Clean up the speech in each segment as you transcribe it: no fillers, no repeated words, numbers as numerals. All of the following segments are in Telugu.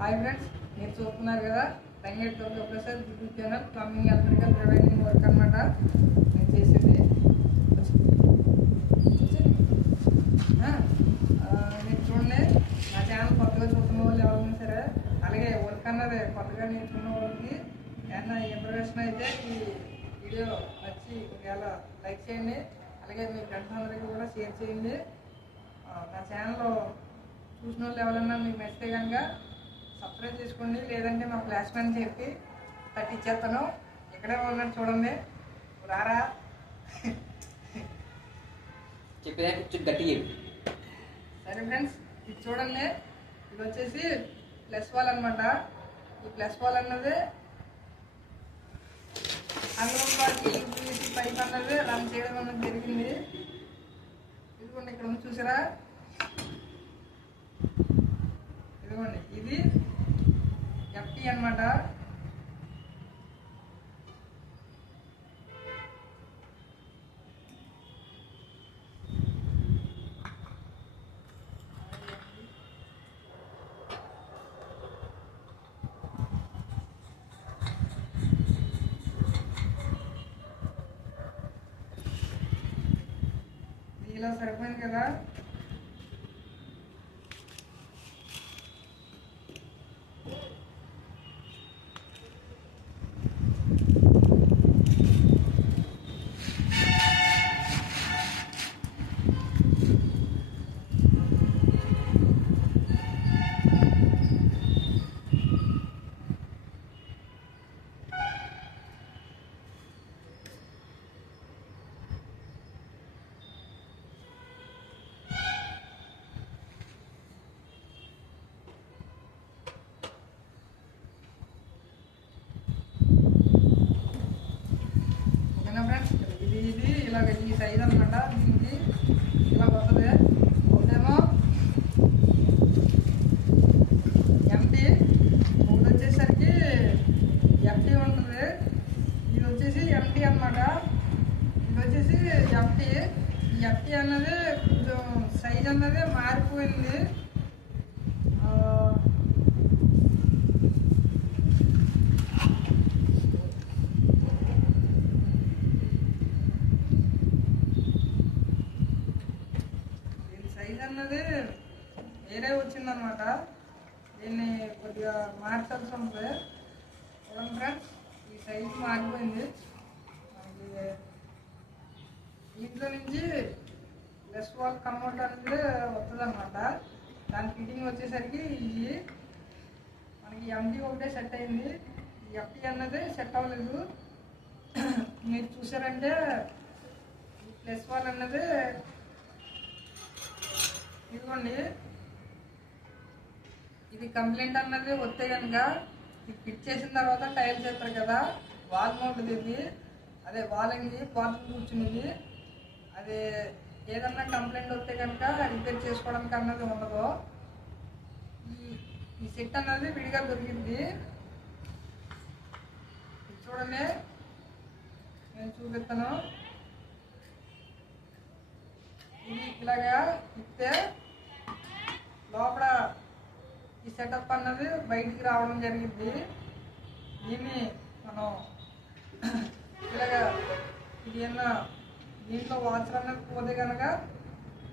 హాయ్ ఫ్రెండ్స్, మీరు చూస్తున్నారు కదా రంగేట్ Prasad YouTube channel plumbing electrical driving work అనమాట. నేను చేసింది మీరు చూడండి. నా ఛానల్ కొత్తగా చూస్తున్న వాళ్ళు ఎవరైనా సరే, అలాగే వర్క్ అన్నది కొత్తగా నేర్చుకున్న వాళ్ళకి ఏమన్నా ఇన్ఫర్మేషన్ అయితే ఈ వీడియో నచ్చి ఒకవేళ లైక్ చేయండి, అలాగే మీ ఫ్రెండ్స్ అందరికీ కూడా షేర్ చేయండి. నా ఛానల్లో చూసిన వాళ్ళు ఎవరైనా మీకు నచ్చితే కనుక సబ్స్క్రైబ్ చేసుకోండి, లేదంటే మా క్లాస్మేట్ చెప్పి తట్టిచ్చేస్తాను. ఇక్కడే ఉన్నాడు చూడండి, రారా చెప్పేదా గట్టి చెప్పి. సరే ఫ్రెండ్స్, ఇది చూడండి. ఇది వచ్చేసి ప్లస్ వాల్ అనమాట. ఈ ప్లస్ వాల్ అన్నది అందులో పైప్ అన్నది రన్ చేయడం అన్నది జరిగింది. ఇదిగోండి, ఇక్కడ ఉంది చూసారా, ఇదిగోండి ఇది ఎఫ్టీ అనమాట. ఇలా సరిపోయింది కదా. ఇది ఇలాగ ఈ సైజ్ అనమాట. దీనికి ఇలా వస్తుంది. ఒకటేమో ఎంటీ, ఒకటి వచ్చేసరికి ఎఫ్టీ ఉంటుంది. ఇది వచ్చేసి ఎంటీ అనమాట. ఇది వచ్చేసి ఎఫ్టీ. ఈ ఎఫ్టీ అన్నది కొంచెం సైజ్ అన్నది మారిపోయింది. అన్నది వేరే వచ్చిందనమాట. దీన్ని కొద్దిగా మార్చాల్సి ఉంటుంది. చూడండి ఫ్రెండ్స్, ఈ సైజు మారిపోయింది. మనకి దీంట్లో నుంచి లెస్ వాల్ కన్వర్ట్ అనేది వస్తుంది అనమాట. దాని ఫిట్టింగ్ వచ్చేసరికి ఇది మనకి ఎంటీ ఒకటే సెట్ అయింది. ఈ ఎఫ్టీ అన్నది సెట్ అవ్వలేదు. మీరు చూసారంటే ఈ ప్లస్ వాల్ అన్నది ఇదిగోండి, ఇది కంప్లైంట్ అన్నది వస్తే కనుక ఇది ఫిట్ చేసిన తర్వాత టైల్స్ వేస్తారు కదా, వాల్ మౌంట్ ఇది, అదే వాల్ అయింది, బాత్రూమ్ కూర్చునేది. అది ఏదన్నా కంప్లైంట్ వస్తే కనుక రిపేర్ చేసుకోవడానికి అన్నది ఉండదు. ఈ సెట్ అన్నది విడిగా దొరికింది. చూడండి, నేను చూపిస్తాను. ఇది ఇలాగా ఇస్తే లోపల ఈ సెటప్ అన్నది బయటికి రావడం జరిగింది. దీన్ని మనం ఇలాగా ఇది ఏమన్నా దీంట్లో వాచర్ అన్నది పోతే కనుక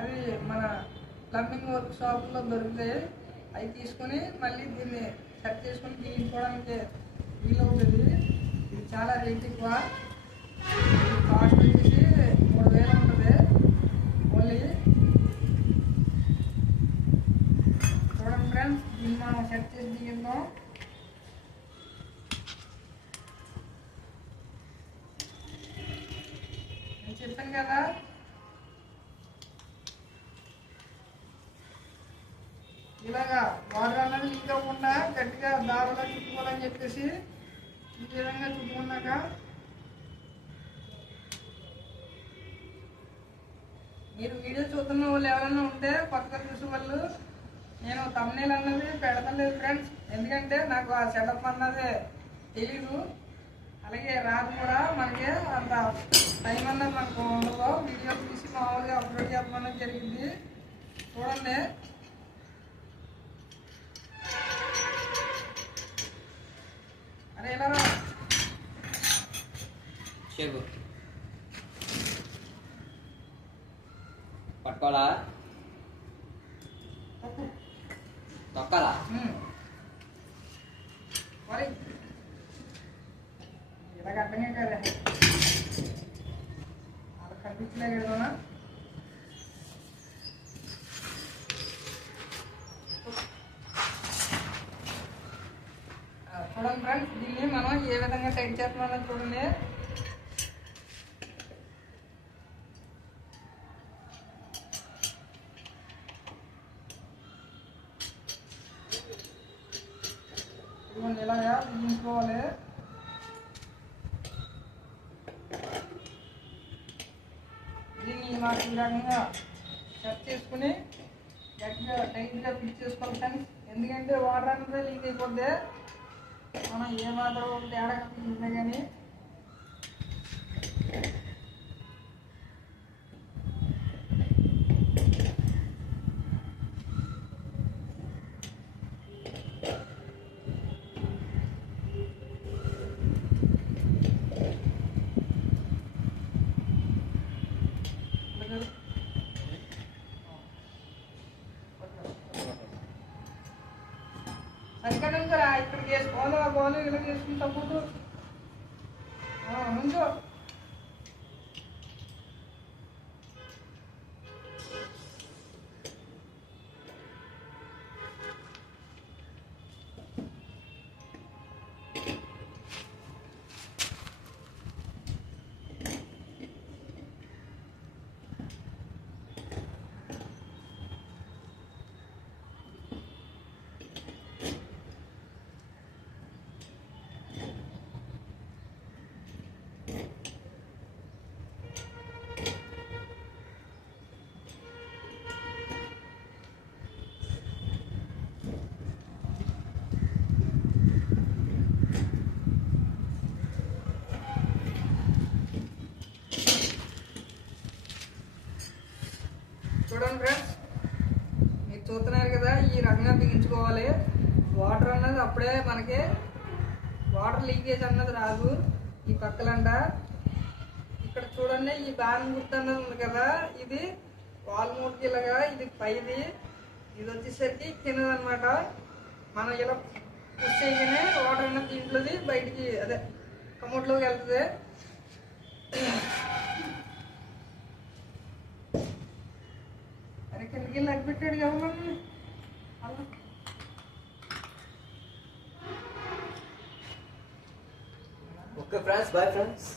అది మన ప్లంబింగ్ వర్క్ షాప్లో దొరుకుతాయి. అవి తీసుకొని మళ్ళీ దీన్ని సెట్ చేసుకొని తీసుకోవడానికి వీలవుతుంది. ఇది చాలా రేట్ ఎక్కువ. కాస్ట్ వచ్చేసి 3000 ఉంటుంది ఓన్లీ. చూడండి ఫ్రెండ్స్, దీన్ని మనం సెట్ చేసి దిగుతాం. నేను చెప్పాను కదా, ఇలాగా వాటర్ అన్నది లీక్ అవ్వకుండా గట్టిగా దారిలో చుట్టుకోవాలని చెప్పేసి ఈ విధంగా చుట్టుకున్నాక మీరు వీడియో చూస్తున్న వాళ్ళు ఎవరైనా ఉంటే కొత్తగా చూసే వాళ్ళు, నేను థంబ్నెయిల్ అన్నది పెడతలేదు ఫ్రెండ్స్. ఎందుకంటే నాకు ఆ సెటప్ అన్నది తెలీదు, అలాగే రాదు కూడా. మనకి అంత టైం అన్నది మనకు ఉండదు. వీడియో తీసి మామూలుగా అప్లోడ్ చేయడం జరిగింది. చూడండి, చెప్పు పట్టుకోవాలా తొక్కాలా మరి ఇలాగ అడ్డంగా కదా అలా కనిపించలే కదా చూడండి ఫ్రెండ్స్, దీన్ని మనం ఏ విధంగా టైట్ చేస్తున్నామో చూడండి. ఇదిగోండి ఇలాగా బిగించుకోవాలి. దీన్ని మాకు ఈ రకంగా సెట్ చేసుకుని గట్టిగా టైట్గా ఫిట్ చేసుకోవాలి ఫ్రెండ్స్. ఎందుకంటే వాటర్ అనేది లీక్ అయిపోద్ది. మనం ఏ మాత్రం తేడా కనిపించిందే కానీ సరిగ్గా నుంచోరా, ఇక్కడికి వేసుకోవాలి ఆ బాల్ ఇలా చేసుకుని తప్పదు నుంచో. చూడండి ఫ్రెండ్స్, మీరు చూస్తున్నారు కదా, ఈ రకంగా బిగించుకోవాలి. వాటర్ అన్నది అప్పుడే మనకి వాటర్ లీకేజ్ అన్నది రాదు. ఈ పక్కలంట ఇక్కడ చూడండి, ఈ బ్యాన్ గుర్తు అన్నది ఉంది కదా, ఇది వాల్ మూడుకి ఇలాగా, ఇది పైది, ఇది వచ్చేసరికి కిందదనమాట. మనం ఇలా పుష్ చేయగానే వాటర్ అన్నది దీంట్లోది బయటికి అదే కమోట్లోకి వెళ్తుంది. అరే కిందకి వెళ్ళి అగ్గిపెట్టాడు ఎవరు అలా. Okay friends, bye friends.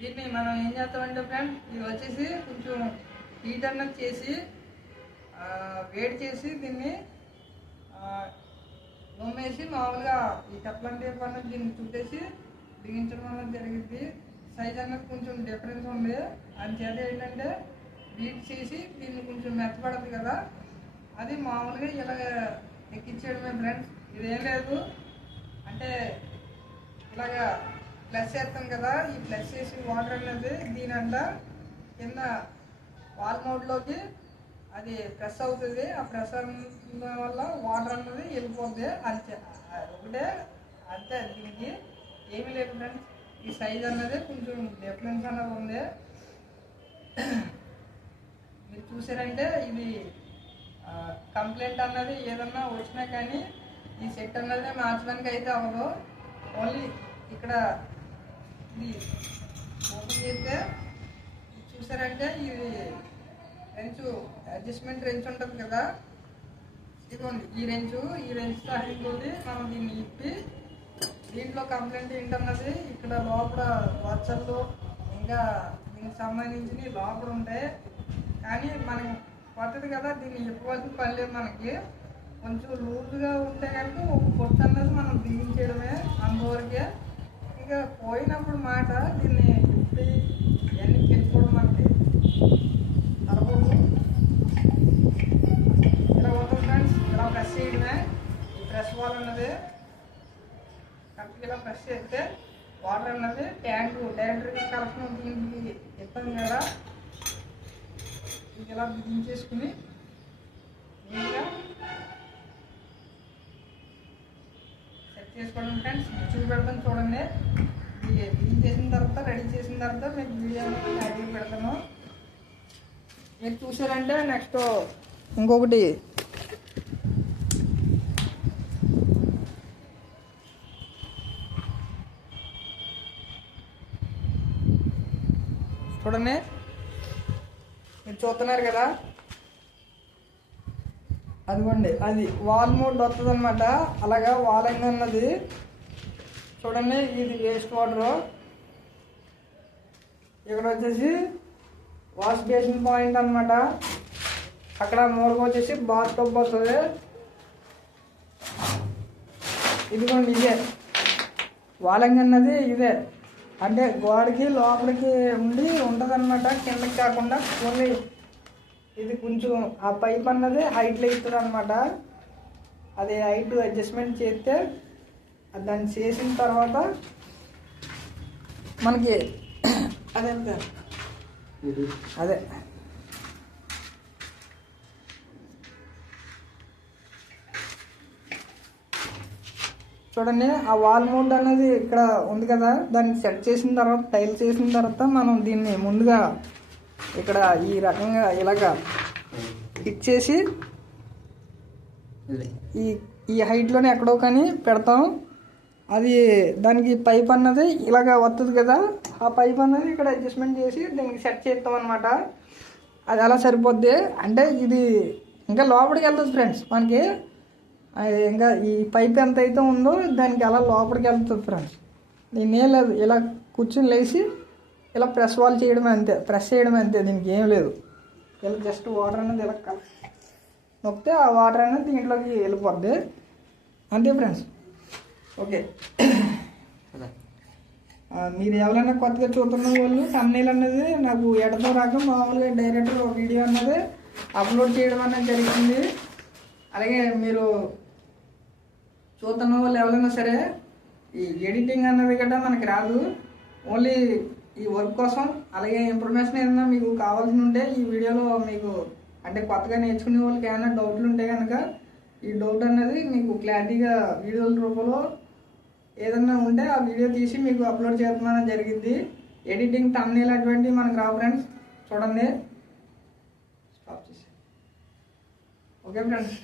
దీన్ని మనం ఏం చేస్తామంటే ఫ్రెండ్, ఇది వచ్చేసి కొంచెం హీట్ అన్నది చేసి వేడి చేసి దీన్ని నూమేసి మామూలుగా ఈ టెఫ్లాన్ టేప్ అన్నది దీన్ని చుట్టేసి బిగించడం అన్నది జరిగింది. సైజ్ అన్నది కొంచెం డిఫరెన్స్ ఉంది. అందుచేత ఏంటంటే హీట్ చేసి దీన్ని కొంచెం మెత్తపడదు కదా, అది మామూలుగా ఇలా ఎక్కించేయడమే ఫ్రెండ్స్. ఇదేం లేదు అంటే ఇలాగా ప్లస్ చేస్తాం కదా, ఈ ప్లస్ చేసి వాటర్ అనేది దీనంట కింద వాల్ మౌడ్లోకి అది ప్రెస్ అవుతుంది. ఆ ప్రెస్ అవ్వడం వల్ల వాటర్ అన్నది వెళ్ళిపోద్ది. అంతే, ఒకటే అంతే. దీనికి ఏమీ లేదు ఫ్రెండ్స్. ఈ సైజ్ అన్నది కొంచెం డిఫరెన్స్ అన్నది ఉంది. మీరు చూసారంటే ఇది కంప్లైంట్ అన్నది ఏదన్నా వచ్చినా కానీ ఈ సెట్ అన్నది మార్చడానికి అయితే అవ్వదు. ఓన్లీ ఇక్కడ ఇది ఓపెన్ చేస్తే చూసారంటే ఇది రెంచు అడ్జస్ట్మెంట్ రెంచ్ ఉంటుంది కదా, ఇదిగోండి ఈ రెంచ్ సహాయంతో మనం దీన్ని ఇప్పి దీంట్లో కంప్లైంట్ ఏంటన్నది ఇక్కడ లోపల వాచర్లు ఇంకా దీనికి సంబంధించి లోపల ఉంటాయి. కానీ మనకి కొత్తది కదా, దీన్ని ఇప్పవలసిన పని లేదు. మనకి కొంచెం లూజ్గా ఉంటే కనుక ఒక పొట్టు అన్నది మనం బిగించడమే అంతవరకే. ఇక పోయినప్పుడు మాట దీన్ని ఇప్పి ఇవన్నీ తెలుసుకోవడం మనకి తలపోటు. వచ్చేసి ట్యాంక్ డైరెక్టర్గా కలెక్షన్ దీనికి ఇస్తాం కదా, ఇలా బిగించేసుకుని నీట్గా సెట్ చేసుకోవడం ఫ్రెండ్స్. చూపెడతాను చూడండి. బిగించేసిన తర్వాత రెడీ చేసిన తర్వాత మీకు వీడియో యాడ్గా పెడతాను. మీరు చూసారంటే నెక్స్ట్ ఇంకొకటి చూడండి, మీరు చూస్తున్నారు కదా, అదిగోండి అది వాల్ మోడ్ వస్తుంది అనమాట. అలాగా వాలింగ్ అన్నది చూడండి. ఇది వేస్ట్ వాటర్, ఇక్కడ వచ్చేసి వాష్ బేసిన్ పాయింట్ అనమాట. అక్కడ మూలకు వచ్చేసి బాత్ టబ్ వస్తుంది. ఇదిగోండి ఇదే వాలింగ్ అన్నది ఇదే, అంటే గోడకి లోపలికి ఉంటుంది అనమాట, కిందకి కాకుండా. ఓన్లీ ఇది కొంచెం ఆ పైప్ అన్నది హైట్లో ఇస్తుంది అనమాట. అది హైట్ అడ్జస్ట్మెంట్ చేస్తే దాన్ని చేసిన తర్వాత మనకి అదే అదే చూడండి. ఆ వాల్ మౌంట్ అనేది ఇక్కడ ఉంది కదా, దాన్ని సెట్ చేసిన తర్వాత టైల్ చేసిన తర్వాత మనం దీన్ని ముందుగా ఇక్కడ ఈ రకంగా ఇలాగా ఇచ్చేసి ఈ ఈ హైట్లోనే ఎక్కడో కానీ పెడతాం. అది దానికి పైప్ అన్నది ఇలాగ వస్తుంది కదా, ఆ పైప్ అన్నది ఇక్కడ అడ్జస్ట్మెంట్ చేసి దీనికి సెట్ చేస్తాం అనమాట. అది అలా సరిపోద్ది. అంటే ఇది ఇంకా లోపలికి వెళ్తుంది ఫ్రెండ్స్. మనకి ఇంకా ఈ పైప్ ఎంత అయితే ఉందో దానికి అలా లోపలికి వెళ్తుంది ఫ్రెండ్స్. దీన్ని ఏం లేదు, ఇలా కూర్చొని లేచి ఇలా ప్రెస్ వాల్ చేయడమే అంతే, ప్రెస్ చేయడమే అంతే, దీనికి ఏం లేదు. ఇలా జస్ట్ వాటర్ అనేది ఇలా నొక్కితే ఆ వాటర్ అనేది దీంట్లోకి వెళ్ళిపోద్ది అంతే ఫ్రెండ్స్. ఓకే, మీరు ఎవరైనా కొత్తగా చూస్తున్న వాళ్ళు thumbnail అనేది నాకు ఎడతో రాక మామూలుగా డైరెక్ట్గా వీడియో అన్నది అప్లోడ్ చేయడం అనేది జరిగింది. అలాగే మీరు చూస్తున్న వాళ్ళు ఎవరైనా సరే ఈ ఎడిటింగ్ అన్నది కూడా మనకి రాదు, ఓన్లీ ఈ వర్క్ కోసం. అలాగే ఇన్ఫర్మేషన్ ఏదైనా మీకు కావాల్సి ఉంటే ఈ వీడియోలో మీకు, అంటే కొత్తగా నేర్చుకునే వాళ్ళకి ఏమైనా డౌట్లు ఉంటే కనుక ఈ డౌట్ అన్నది మీకు క్లారిటీగా వీడియోల రూపంలో ఏదన్నా ఉంటే ఆ వీడియో తీసి మీకు అప్లోడ్ చేస్తున్నానని జరిగింది. ఎడిటింగ్ thumbnail అటువంటివి మనకు రావు ఫ్రెండ్స్. చూడండి, స్టాప్ చేసి. Okay friends.